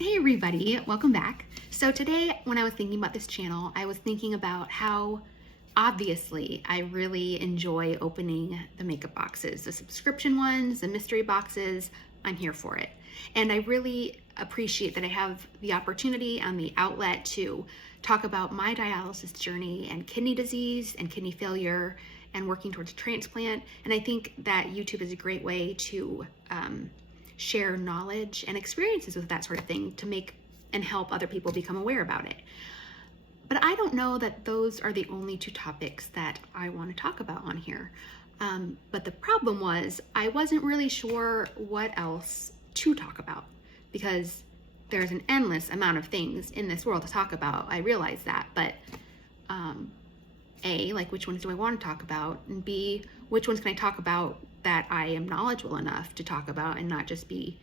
Hey everybody, welcome back. So today when I was thinking about this channel, I was thinking about how obviously I really enjoy opening the makeup boxes, the subscription ones, the mystery boxes. I'm here for it. And I really appreciate that I have the opportunity and the outlet to talk about my dialysis journey and kidney disease and kidney failure and working towards a transplant. And I think that YouTube is a great way to share knowledge and experiences with that sort of thing to make and help other people become aware about it. But I don't know that those are the only two topics that I want to talk about on here. But the problem was I wasn't really sure what else to talk about because there's an endless amount of things in this world to talk about. I realize that, but A, like which ones do I want to talk about? And B, which ones can I talk about that I am knowledgeable enough to talk about and not just be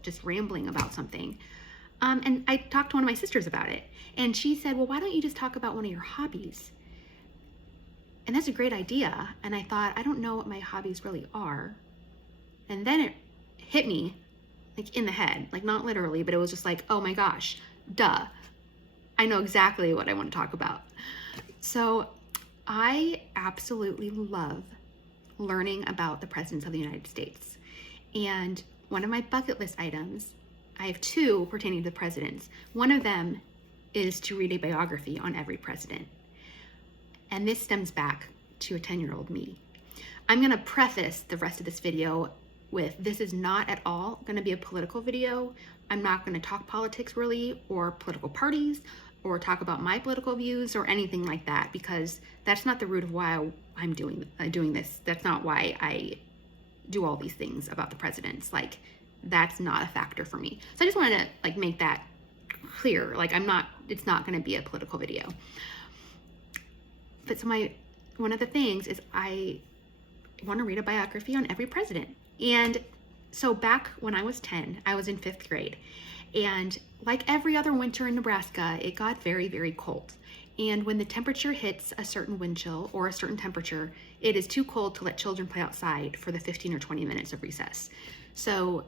just rambling about something. And I talked to one of my sisters about it, and she said, well, why don't you just talk about one of your hobbies? And that's a great idea. And I thought, I don't know what my hobbies really are. And then it hit me like in the head, like not literally, but it was just like, oh my gosh, duh. I know exactly what I want to talk about. So I absolutely love learning about the presidents of the United States. And one of my bucket list items, I have two pertaining to the presidents. One of them is to read a biography on every president. And this stems back to a 10-year-old me. I'm gonna preface the rest of this video with, this is not at all gonna be a political video. I'm not gonna talk politics really, or political parties, or talk about my political views or anything like that, because that's not the root of why I'm doing this. That's not why I do all these things about the presidents. Like, that's not a factor for me. So I just wanted to like make that clear. Like, it's not gonna be a political video. But so one of the things is I want to read a biography on every president. And so back when I was 10, I was in 5th grade. And like every other winter in Nebraska, it got very, very cold. And when the temperature hits a certain wind chill or a certain temperature, it is too cold to let children play outside for the 15 or 20 minutes of recess. So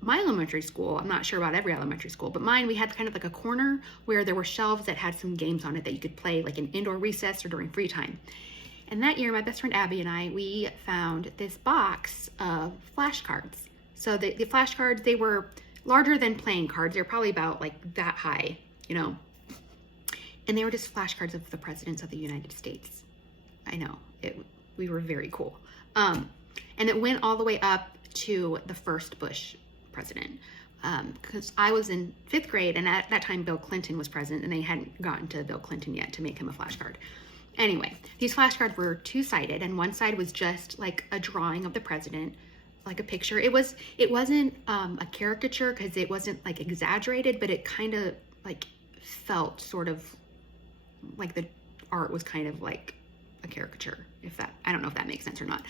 my elementary school, I'm not sure about every elementary school, but mine, we had kind of like a corner where there were shelves that had some games on it that you could play like in indoor recess or during free time. And that year, my best friend Abby and I, we found this box of flashcards. So the flashcards, they were larger than playing cards. They're probably about like that high, you know. And they were just flashcards of the presidents of the United States. I know, we were very cool. And it went all the way up to the first Bush president. Because I was in 5th grade, and at that time Bill Clinton was president, and they hadn't gotten to Bill Clinton yet to make him a flashcard. Anyway, these flashcards were two-sided, and one side was just like a drawing of the president, like a picture. It wasn't a caricature because it wasn't like exaggerated, but it kind of like felt sort of like the art was kind of like a caricature, I don't know if that makes sense or not.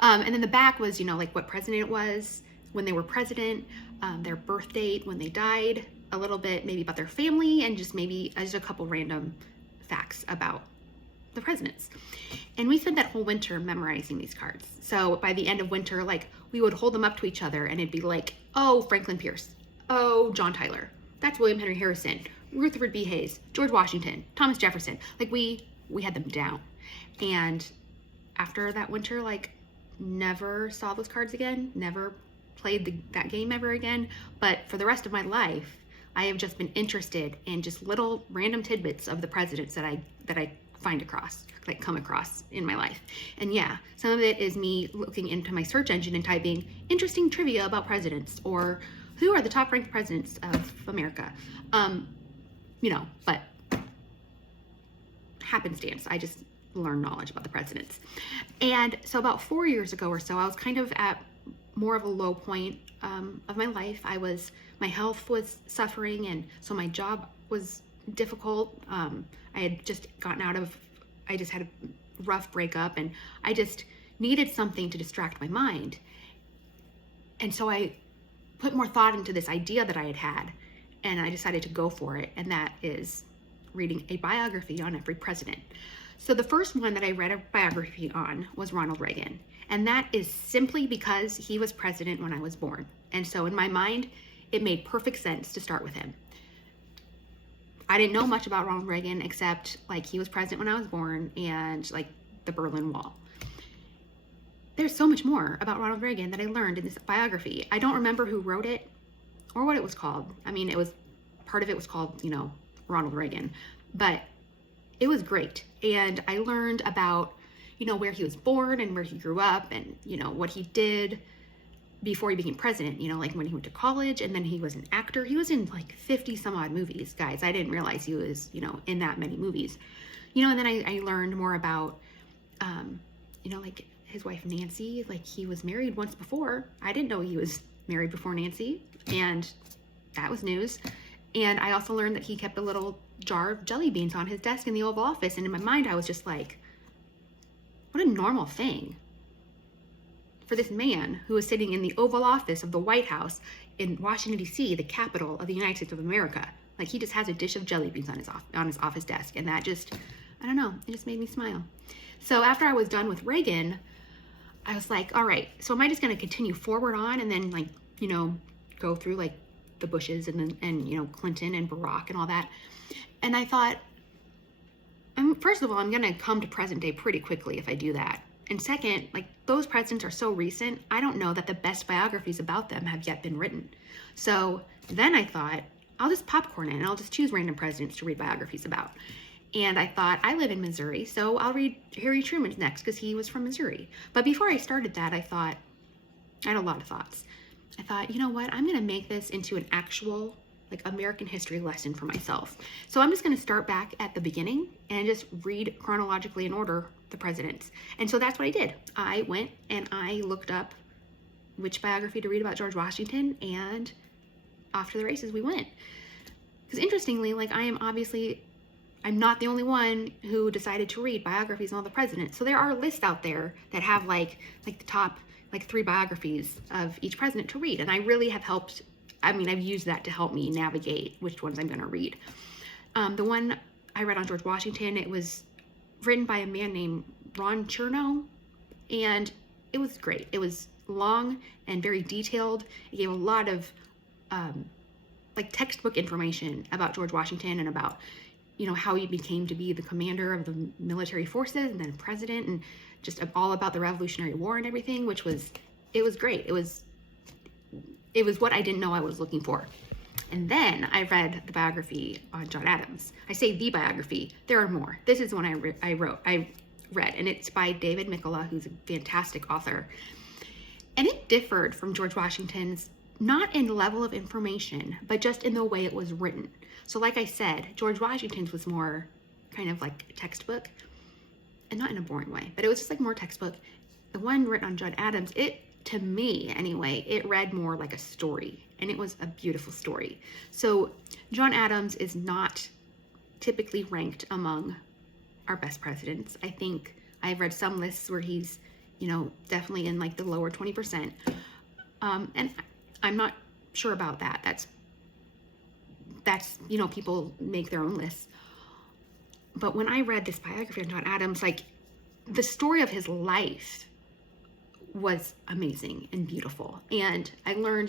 And then the back was, you know, like what president it was, when they were president, their birth date, when they died, a little bit maybe about their family, and just maybe just a couple random facts about the presidents. And we spent that whole winter memorizing these cards. So by the end of winter, like we would hold them up to each other and it'd be like, oh, Franklin Pierce, oh, John Tyler, that's William Henry Harrison, Rutherford B. Hayes, George Washington, Thomas Jefferson. Like we had them down. And after that winter, like never saw those cards again, never played that game ever again. But for the rest of my life, I have just been interested in just little random tidbits of the presidents that I come across in my life. And yeah, some of it is me looking into my search engine and typing interesting trivia about presidents, or who are the top ranked presidents of America. You know, but happenstance, I just learned knowledge about the presidents. And so about 4 years ago or so, I was kind of at more of a low point of my life. My health was suffering, and so my job was difficult. I had just I just had a rough breakup, and I just needed something to distract my mind. And so I put more thought into this idea that I had, and I decided to go for it, and that is reading a biography on every president. So the first one that I read a biography on was Ronald Reagan, and that is simply because he was president when I was born. And so in my mind, it made perfect sense to start with him. I didn't know much about Ronald Reagan except like he was president when I was born and like the Berlin Wall. There's so much more about Ronald Reagan that I learned in this biography. I don't remember who wrote it or what it was called. I mean, part of it was called, Ronald Reagan, but it was great. And I learned about, where he was born and where he grew up and, what he did before he became president, like when he went to college, and then he was an actor. He was in like 50 some odd movies, guys. I didn't realize he was, in that many movies, and then I learned more about, like his wife, Nancy, like he was married once before. I didn't know he was married before Nancy, and that was news. And I also learned that he kept a little jar of jelly beans on his desk in the Oval Office. And in my mind, I was just like, what a normal thing for this man who was sitting in the Oval Office of the White House in Washington, D.C., the capital of the United States of America. Like he just has a dish of jelly beans on his office desk. And that just, I don't know, it just made me smile. So after I was done with Reagan, I was like, all right, so am I just going to continue forward on and then like, go through like the Bushes and Clinton and Barack and all that. And I thought, first of all, I'm going to come to present day pretty quickly if I do that. And second, like those presidents are so recent, I don't know that the best biographies about them have yet been written. So then I thought, I'll just popcorn it and I'll just choose random presidents to read biographies about. And I thought, I live in Missouri, so I'll read Harry Truman's next because he was from Missouri. But before I started that, I had a lot of thoughts. I thought, you know what? I'm going to make this into an actual like American history lesson for myself. So I'm just going to start back at the beginning and just read chronologically in order the presidents. And so that's what I did. I went and I looked up which biography to read about George Washington, and off to the races we went. Because interestingly, like I'm not the only one who decided to read biographies on all the presidents. So there are lists out there that have like the top like 3 biographies of each president to read. And I really have helped. I've used that to help me navigate which ones I'm going to read. The one I read on George Washington, it was written by a man named Ron Chernow, and it was great. It was long and very detailed. It gave a lot of like textbook information about George Washington and about how he became to be the commander of the military forces and then president, and just all about the Revolutionary War and everything, it was great. It was what I didn't know I was looking for. And then I read the biography on John Adams. I say the biography. There are more. This is one I read, and it's by David Mikula, who's a fantastic author. And it differed from George Washington's, not in level of information, but just in the way it was written. So like I said, George Washington's was more kind of like textbook, and not in a boring way, but it was just like more textbook. The one written on John Adams, to me anyway, it read more like a story, and it was a beautiful story. So John Adams is not typically ranked among our best presidents. I think I've read some lists where he's, definitely in like the lower 20%. And I'm not sure about that. That's people make their own lists. But when I read this biography on John Adams, like the story of his life was amazing and beautiful. And I learned,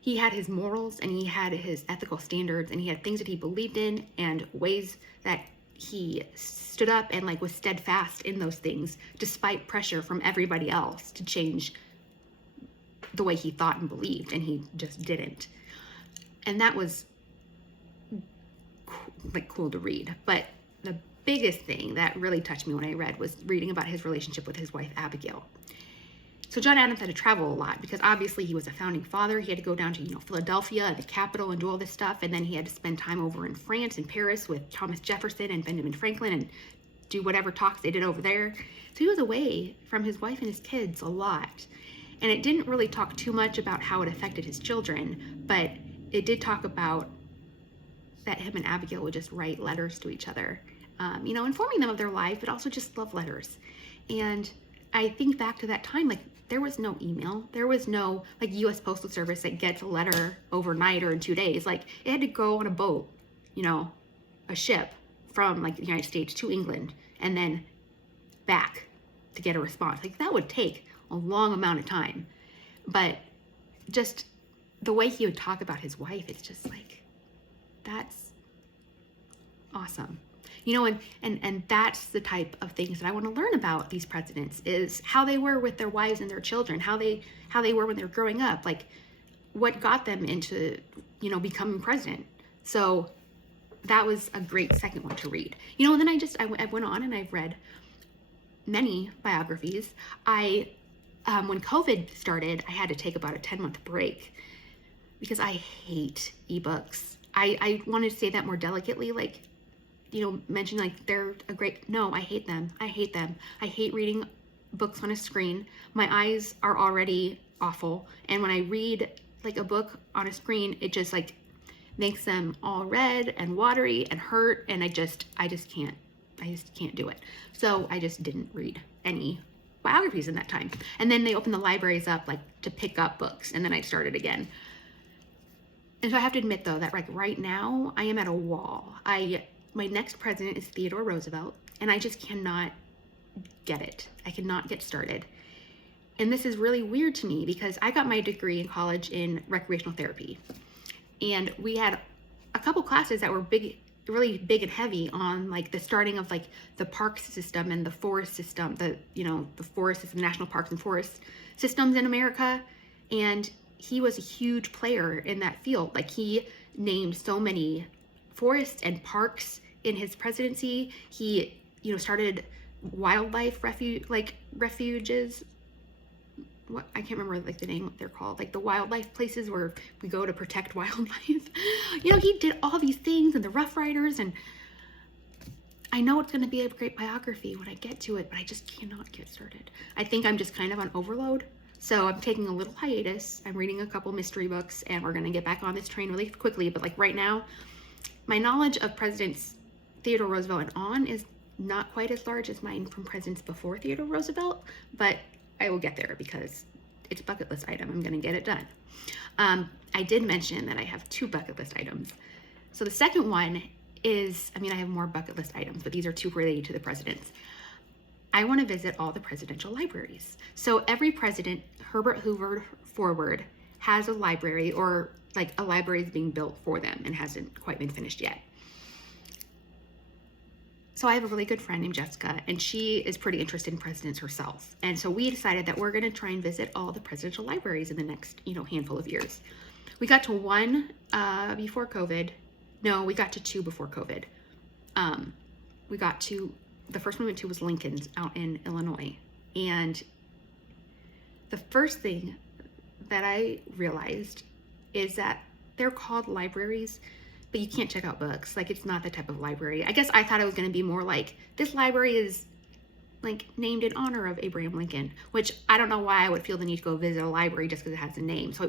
he had his morals and he had his ethical standards and he had things that he believed in and ways that he stood up and like was steadfast in those things despite pressure from everybody else to change the way he thought and believed, and he just didn't. And that was cool to read. But the biggest thing that really touched me when I read was reading about his relationship with his wife, Abigail. So John Adams had to travel a lot because obviously he was a founding father. He had to go down to, Philadelphia and the capital and do all this stuff. And then he had to spend time over in France and Paris with Thomas Jefferson and Benjamin Franklin and do whatever talks they did over there. So he was away from his wife and his kids a lot. And it didn't really talk too much about how it affected his children, but it did talk about that him and Abigail would just write letters to each other, informing them of their life, but also just love letters. And I think back to that time, like there was no email. There was no like U.S. Postal Service that gets a letter overnight or in 2 days. Like it had to go on a boat, a ship from like the United States to England and then back to get a response. Like that would take a long amount of time. But just the way he would talk about his wife, it's just like, that's awesome. You know, and that's the type of things that I want to learn about these presidents, is how they were with their wives and their children, how they were when they were growing up, like what got them into, you know, becoming president. So that was a great second one to read. You know, and then I went on and I've read many biographies. When COVID started, I had to take about a 10-month break because I hate ebooks. I wanted to say that more delicately, like, you know, mention like they're a great, no, I hate them. I hate them. I hate reading books on a screen. My eyes are already awful. And when I read like a book on a screen, it just like makes them all red and watery and hurt. And I just can't do it. So I just didn't read any biographies in that time. And then they opened the libraries up like to pick up books. And then I started again. And so I have to admit though, that like right now I am at a wall. My next president is Theodore Roosevelt, and I just cannot get it. I cannot get started. And this is really weird to me because I got my degree in college in recreational therapy. And we had a couple classes that were really big and heavy on like the starting of like the park system and the forest system, the forest system, national parks and forest systems in America. And he was a huge player in that field. Like he named so many forests and parks in his presidency. He, you know, started wildlife refuges. What, I can't remember like the name, what they're called, like the wildlife places where we go to protect wildlife. You know, he did all these things, and the Rough Riders, and I know it's going to be a great biography when I get to it, but I just cannot get started. I think I'm just kind of on overload. So I'm taking a little hiatus. I'm reading a couple mystery books, and we're going to get back on this train really quickly. But like right now, my knowledge of Presidents Theodore Roosevelt and on is not quite as large as mine from presidents before Theodore Roosevelt, but I will get there because it's a bucket list item. I'm going to get it done. I did mention that I have 2 bucket list items. So the second one is, I have more bucket list items, but these are 2 related to the presidents. I want to visit all the presidential libraries. So every president, Herbert Hoover forward, has a library, or like a library is being built for them and hasn't quite been finished yet. So I have a really good friend named Jessica, and she is pretty interested in presidents herself. And so we decided that we're going to try and visit all the presidential libraries in the next, handful of years. We got to 1 before COVID. No, we got to 2 before COVID. The first one we went to was Lincoln's out in Illinois. And the first thing that I realized is that they're called libraries, but you can't check out books. Like, it's not the type of library. I guess I thought it was going to be more like, this library is like named in honor of Abraham Lincoln, which I don't know why I would feel the need to go visit a library just because it has a name. So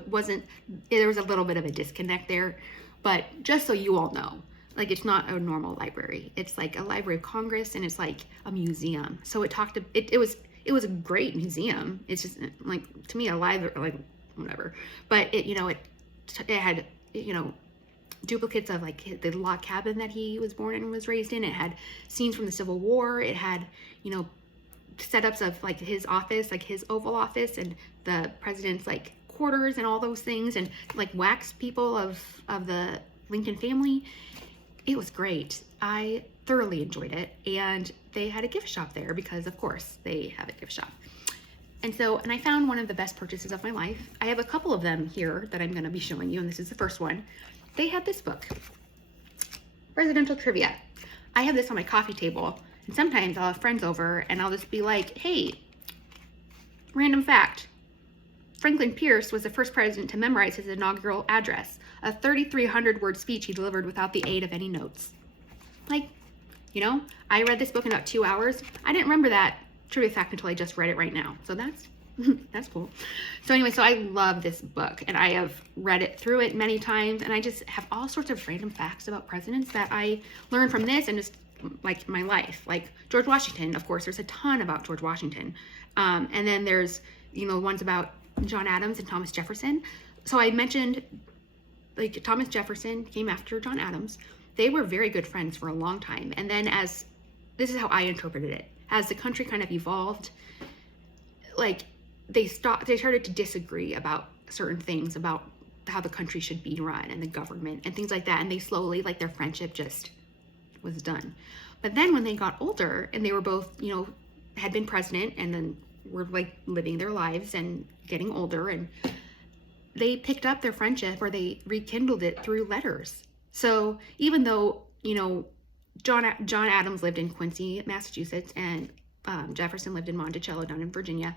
there was a little bit of a disconnect there. But just so you all know, like, it's not a normal library. It's like a Library of Congress, and it's like a museum. So it was a great museum. It's just like, to me, a library, like whatever. But it had, duplicates of like the log cabin that he was born in and was raised in. It had scenes from the Civil War. It had, setups of like his office, like his Oval Office, and the president's like quarters and all those things, and like wax people of the Lincoln family. It was great. I thoroughly enjoyed it. And they had a gift shop there because, of course, they have a gift shop. And I found one of the best purchases of my life. I have a couple of them here that I'm going to be showing you, and this is the first one. They had this book, Presidential Trivia. I have this on my coffee table, and sometimes I'll have friends over, and I'll just be like, hey, random fact. Franklin Pierce was the first president to memorize his inaugural address, a 3,300-word speech he delivered without the aid of any notes. Like, I read this book in about 2 hours. I didn't remember that trivia fact until I just read it right now. So that's cool. So anyway, so I love this book, and I have read it through it many times, and I just have all sorts of random facts about presidents that I learned from this and just like my life. Like George Washington, of course, there's a ton about George Washington. And then there's, ones about John Adams and Thomas Jefferson. So I mentioned like Thomas Jefferson came after John Adams. They were very good friends for a long time. And then this is how I interpreted it, as the country kind of evolved, like they started to disagree about certain things about how the country should be run and the government and things like that. And they slowly, like, their friendship just was done. But then when they got older and they were both, you know, had been president and then were like living their lives and getting older, and they picked up their friendship, or they rekindled it through letters. So even though, you know, John Adams lived in Quincy, Massachusetts, and Jefferson lived in Monticello down in Virginia,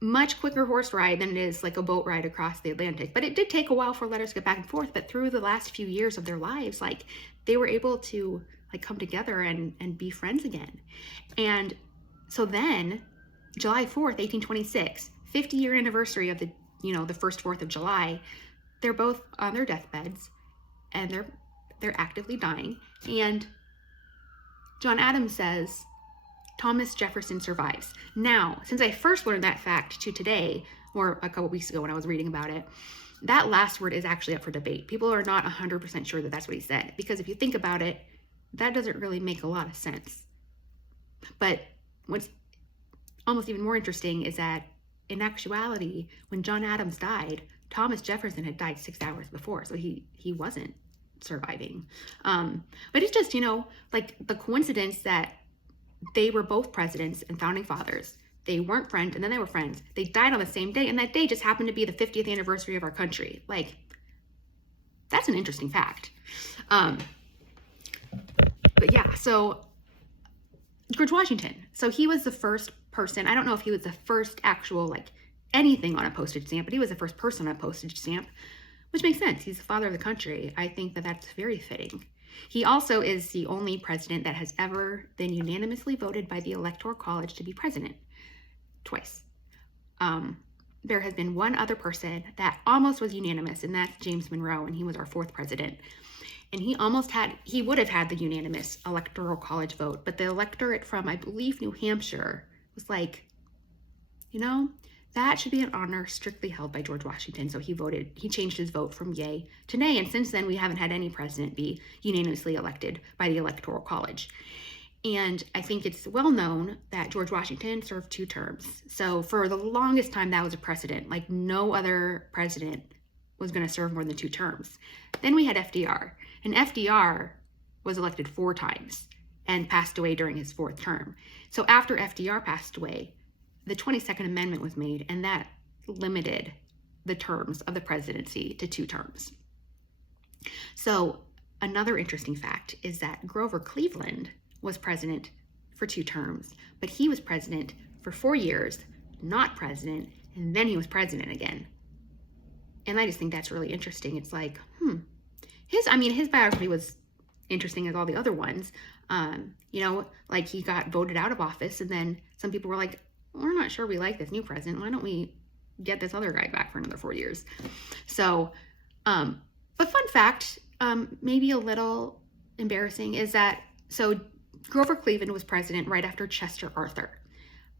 much quicker horse ride than it is like a boat ride across the Atlantic. But it did take a while for letters to get back and forth. But through the last few years of their lives, like, they were able to like come together and be friends again. And so then July 4th, 1826, 50-year anniversary of the, you know, the first 4th of July, they're both on their deathbeds and they're actively dying. And John Adams says, Thomas Jefferson survives. Now, since I first learned that fact to today, or a couple weeks ago when I was reading about it, that last word is actually up for debate. People are not 100% sure that that's what he said, because if you think about it, that doesn't really make a lot of sense. But what's almost even more interesting is that in actuality, when John Adams died, Thomas Jefferson had died 6 hours before, so he wasn't surviving. But it's just, you know, like the coincidence that they were both presidents and founding fathers. They weren't friends, and then they were friends. They died on the same day, and that day just happened to be the 50th anniversary of our country. Like, that's an interesting fact. But yeah, so George Washington. So he was the first person. I don't know if he was the first actual, like, anything on a postage stamp, but he was the first person on a postage stamp, which makes sense. He's the father of the country. I think that that's very fitting. He also is the only president that has ever been unanimously voted by the Electoral College to be president. Twice. There has been one other person that almost was unanimous, and that's James Monroe, and he was our 4th president. And he would have had the unanimous Electoral College vote, but the electorate from, I believe, New Hampshire was like, you know, that should be an honor strictly held by George Washington. So he changed his vote from yay to nay. And since then, we haven't had any president be unanimously elected by the Electoral College. And I think it's well known that George Washington served 2 terms. So for the longest time, that was a precedent. Like, no other president was going to serve more than 2 terms. Then we had FDR. And FDR was elected 4 times and passed away during his 4th term. So after FDR passed away, the 22nd Amendment was made, and that limited the terms of the presidency to 2 terms. So another interesting fact is that Grover Cleveland was president for 2 terms, but he was president for 4 years, not president, and then he was president again. And I just think that's really interesting. It's like, his biography was interesting as all the other ones. You know, like, he got voted out of office, and then some people were like, we're not sure we like this new president. Why don't we get this other guy back for another 4 years? So, but fun fact, maybe a little embarrassing, is that, so Grover Cleveland was president right after Chester Arthur.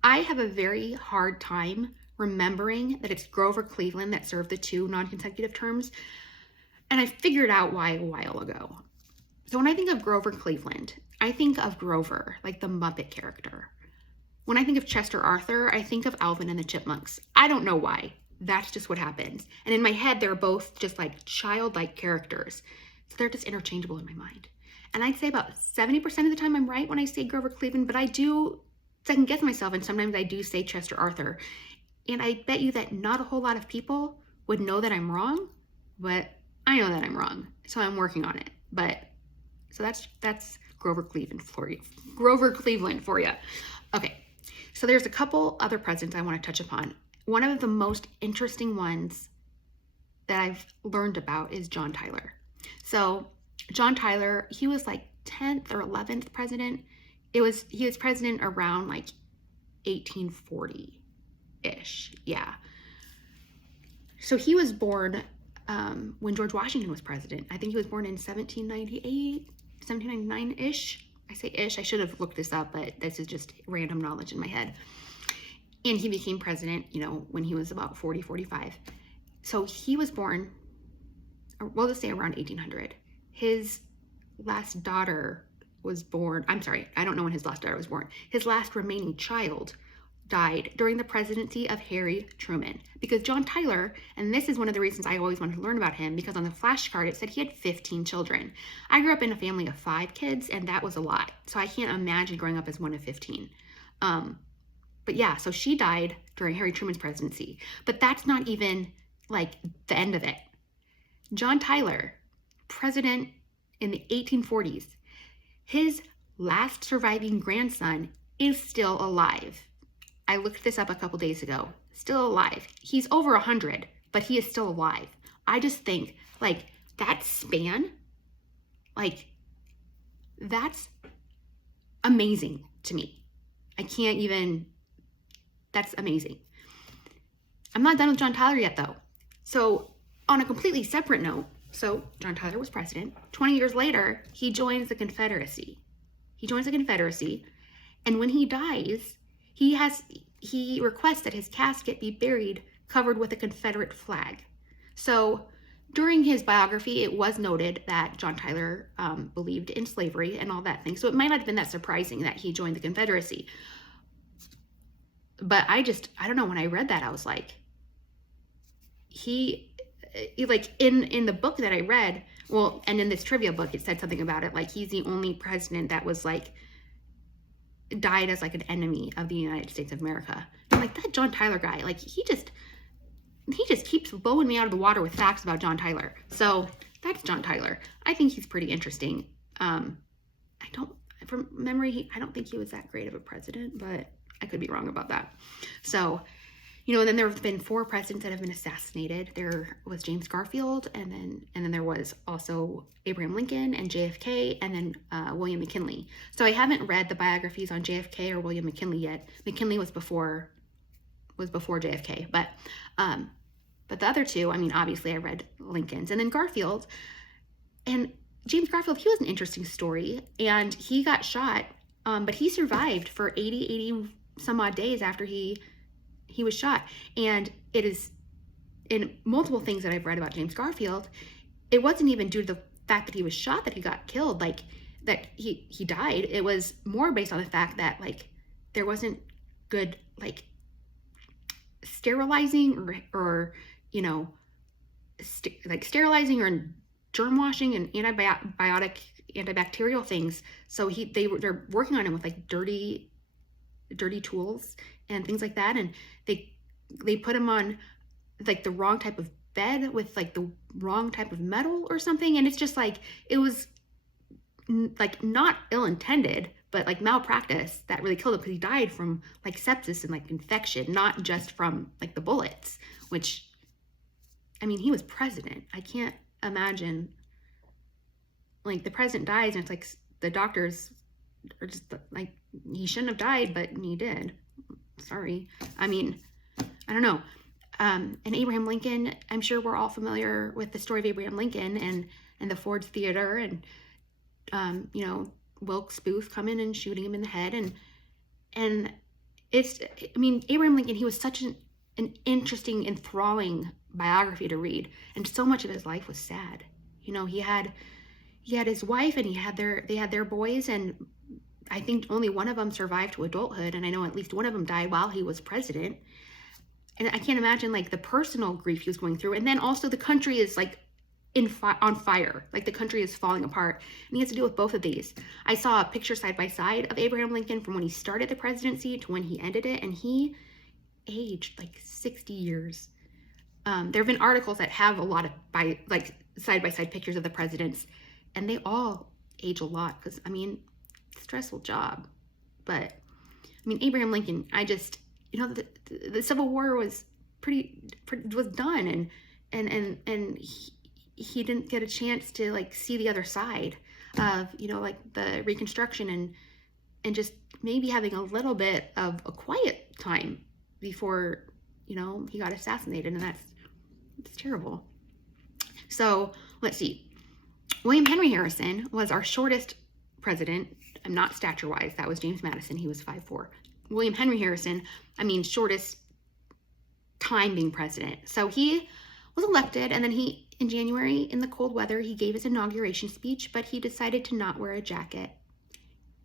I have a very hard time remembering that it's Grover Cleveland that served the 2 non-consecutive terms, and I figured out why a while ago. So when I think of Grover Cleveland, I think of Grover, like the Muppet character. When I think of Chester Arthur, I think of Alvin and the Chipmunks. I don't know why. That's just what happens. And in my head, they're both just like childlike characters. So they're just interchangeable in my mind. And I'd say about 70% of the time I'm right when I say Grover Cleveland, but I do second guess myself, and sometimes I do say Chester Arthur. And I bet you that not a whole lot of people would know that I'm wrong, but I know that I'm wrong. So I'm working on it. So that's Grover Cleveland for you. Grover Cleveland for you. Okay. So there's a couple other presidents I want to touch upon. One of the most interesting ones that I've learned about is John Tyler. So John Tyler, he was like 10th or 11th president. He was president around like 1840-ish. Yeah. So he was born when George Washington was president. I think he was born in 1798, 1799-ish. I say ish, I should have looked this up, but this is just random knowledge in my head. And he became president, you know, when he was about 40, 45. So he was born, we'll just say around 1800. His last daughter was born, I don't know when his last daughter was born. His last remaining child died during the presidency of Harry Truman, because John Tyler, and this is one of the reasons I always wanted to learn about him, because on the flashcard it said he had 15 children. I grew up in a family of 5 kids, and that was a lot. So I can't imagine growing up as one of 15. But yeah, so she died during Harry Truman's presidency. But that's not even like the end of it. John Tyler, president in the 1840s, his last surviving grandson is still alive. I looked this up a couple days ago. Still alive. He's over 100, but he is still alive. I just think, like, that span, like, that's amazing to me. I can't even, that's amazing. I'm not done with John Tyler yet, though. So, on a completely separate note, so John Tyler was president. 20 years later, he joins the Confederacy. And when he dies, he requests that his casket be buried covered with a Confederate flag. So during his biography, it was noted that John Tyler believed in slavery and all that thing. So it might not have been that surprising that he joined the Confederacy. But I don't know, when I read that, I was like, he like in the book that I read, well, and in this trivia book, it said something about it, like he's the only president that was like, died as like an enemy of the United States of America. I'm like, that John Tyler guy, like he just keeps blowing me out of the water with facts about John Tyler. So that's John Tyler. I think he's pretty interesting. From memory, I don't think he was that great of a president, but I could be wrong about that. So, you know, and then there have been 4 presidents that have been assassinated. There was James Garfield, and then there was also Abraham Lincoln and JFK, and then William McKinley. So I haven't read the biographies on JFK or William McKinley yet. McKinley was before JFK, but the other 2, I mean, obviously I read Lincoln's, and then Garfield, and James Garfield, he was an interesting story, and he got shot, but he survived for 80 some odd days after he was shot. And it is, in multiple things that I've read about James Garfield, it wasn't even due to the fact that he was shot that he got killed, like that he died. It was more based on the fact that like there wasn't good like sterilizing or you know like sterilizing or germ washing and antibacterial things. So they're working on him with like dirty tools and things like that, and they put him on like the wrong type of bed with like the wrong type of metal or something, and it's just like it was like not ill-intended, but like malpractice that really killed him, because he died from like sepsis and like infection, not just from like the bullets. Which, I mean, he was president. I can't imagine like the president dies and it's like the doctors are just like, he shouldn't have died, but he did. Sorry. I mean, I don't know. And Abraham Lincoln, I'm sure we're all familiar with the story of Abraham Lincoln and the Ford's Theater, and you know, Wilkes Booth coming and shooting him in the head, and it's, I mean, Abraham Lincoln, he was such an interesting, enthralling biography to read, and so much of his life was sad. You know, he had his wife, and they had their boys, and I think only one of them survived to adulthood, and I know at least one of them died while he was president. And I can't imagine like the personal grief he was going through, and then also the country is like on fire, like the country is falling apart, and he has to deal with both of these. I saw a picture side by side of Abraham Lincoln from when he started the presidency to when he ended it, and he aged like 60 years. There have been articles that have a lot of side by side pictures of the presidents, and they all age a lot, because I mean, stressful job. But I mean, Abraham Lincoln, I just, you know, the Civil War was was done, and he didn't get a chance to like see the other side of, you know, like the Reconstruction, and just maybe having a little bit of a quiet time before, you know, he got assassinated, and it's terrible. So let's see. William Henry Harrison was our shortest president, not stature-wise. That was James Madison. He was 5'4". William Henry Harrison, I mean, shortest time being president. So he was elected, and then in January, in the cold weather, he gave his inauguration speech, but he decided to not wear a jacket,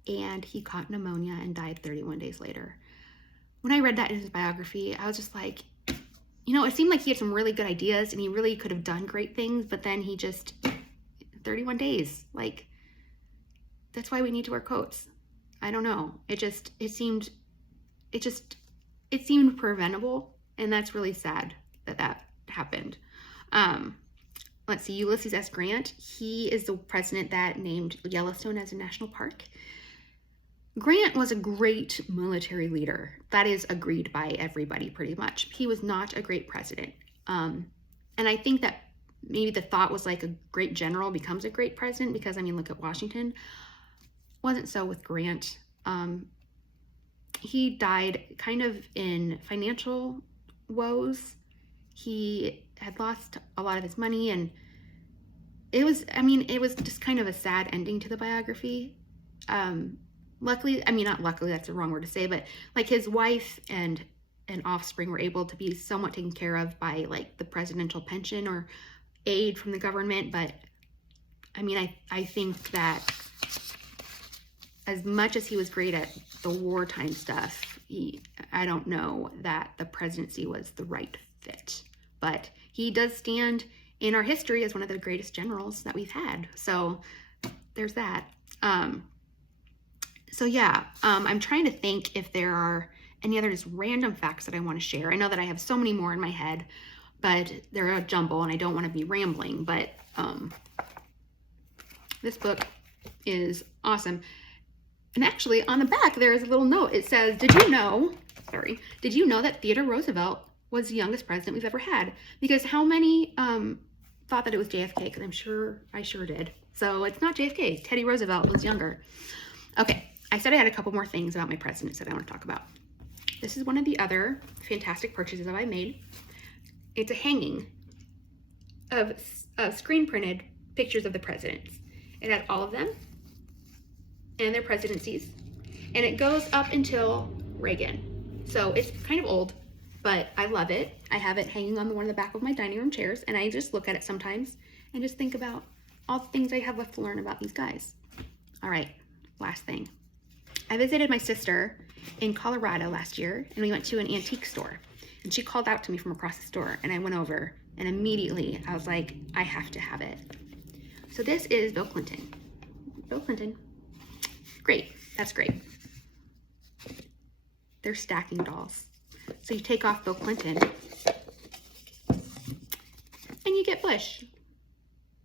and he caught pneumonia and died 31 days later. when I read that in his biography, I was just like, you know, it seemed like he had some really good ideas and he really could have done great things, but then he just, 31 days, like, that's why we need to wear coats. I don't know. It seemed preventable, and that's really sad that happened. Let's see, Ulysses S. Grant. He is the president that named Yellowstone as a national park. Grant was a great military leader. That is agreed by everybody pretty much. He was not a great president. And I think that maybe the thought was like a great general becomes a great president, because I mean, look at Washington. Wasn't so with Grant. He died kind of in financial woes. He had lost a lot of his money, and it was just kind of a sad ending to the biography. Luckily, not luckily, that's the wrong word to say, but like his wife and offspring were able to be somewhat taken care of by like the presidential pension or aid from the government. But I think that as much as he was great at the wartime stuff, I don't know that the presidency was the right fit. But he does stand in our history as one of the greatest generals that we've had. So there's that. I'm trying to think if there are any other just random facts that I want to share. I know that I have so many more in my head, but they're a jumble and I don't want to be rambling. But this book is awesome. And actually on the back, there is a little note. It says, did you know that Theodore Roosevelt was the youngest president we've ever had? Because how many thought that it was JFK? Because I sure did. So it's not JFK. Teddy Roosevelt was younger. Okay, I said I had a couple more things about my presidents that I want to talk about. This is one of the other fantastic purchases that I made. It's a hanging of screen printed pictures of the presidents. It has all of them and their presidencies, and it goes up until Reagan. So it's kind of old, but I love it. I have it hanging on one of the back of my dining room chairs, and I just look at it sometimes and just think about all the things I have left to learn about these guys. All right, last thing. I visited my sister in Colorado last year, and we went to an antique store, and she called out to me from across the store, and I went over, and immediately I was like, I have to have it. So this is Bill Clinton. Bill Clinton. Great, that's great. They're stacking dolls. So you take off Bill Clinton and you get Bush.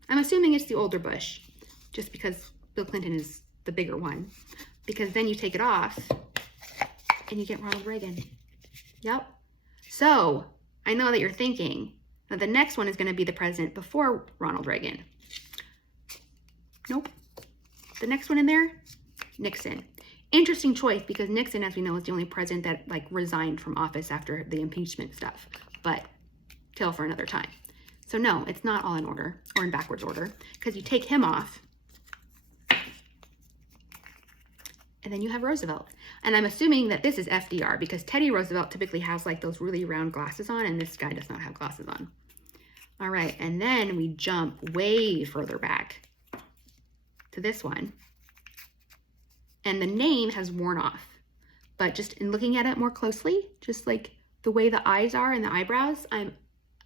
I'm assuming it's the older Bush, just because Bill Clinton is the bigger one. Because then you take it off and you get Ronald Reagan. Yep. So I know that you're thinking that the next one is going to be the president before Ronald Reagan. Nope. The next one in there, Nixon. Interesting choice, because Nixon, as we know, is the only president that like resigned from office after the impeachment stuff, but till for another time. So no, it's not all in order or in backwards order, because you take him off and then you have Roosevelt. And I'm assuming that this is FDR, because Teddy Roosevelt typically has like those really round glasses on, and this guy does not have glasses on. All right, and then we jump way further back to this one. And the name has worn off, but just in looking at it more closely, just like the way the eyes are and the eyebrows, I'm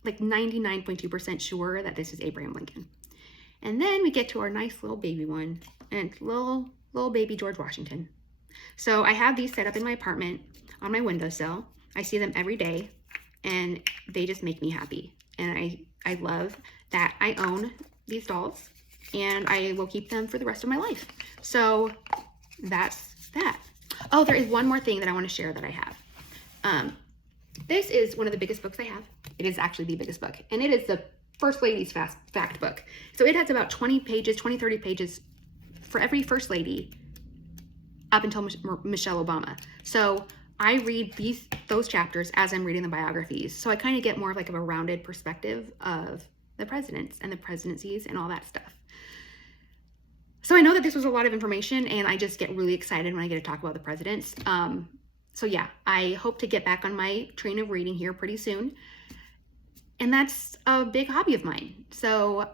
like 99.2% sure that this is Abraham Lincoln. And then we get to our nice little baby one, and little baby George Washington. So I have these set up in my apartment on my windowsill. I see them every day, and they just make me happy. And I love that I own these dolls, and I will keep them for the rest of my life. So that's that. Oh, there is one more thing that I want to share that I have. This is one of the biggest books I have. It is actually the biggest book, and it is the First Lady's Fact Book. So it has about 20 pages, 20, 30 pages for every First Lady up until Michelle Obama. So I read those chapters as I'm reading the biographies. So I kind of get more of like a rounded perspective of the presidents and the presidencies and all that stuff. So I know that this was a lot of information, and I just get really excited when I get to talk about the presidents. So yeah, I hope to get back on my train of reading here pretty soon. And that's a big hobby of mine. So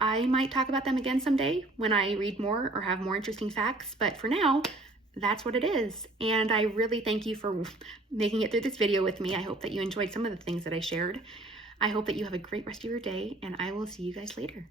I might talk about them again someday when I read more or have more interesting facts. But for now, that's what it is. And I really thank you for making it through this video with me. I hope that you enjoyed some of the things that I shared. I hope that you have a great rest of your day, and I will see you guys later.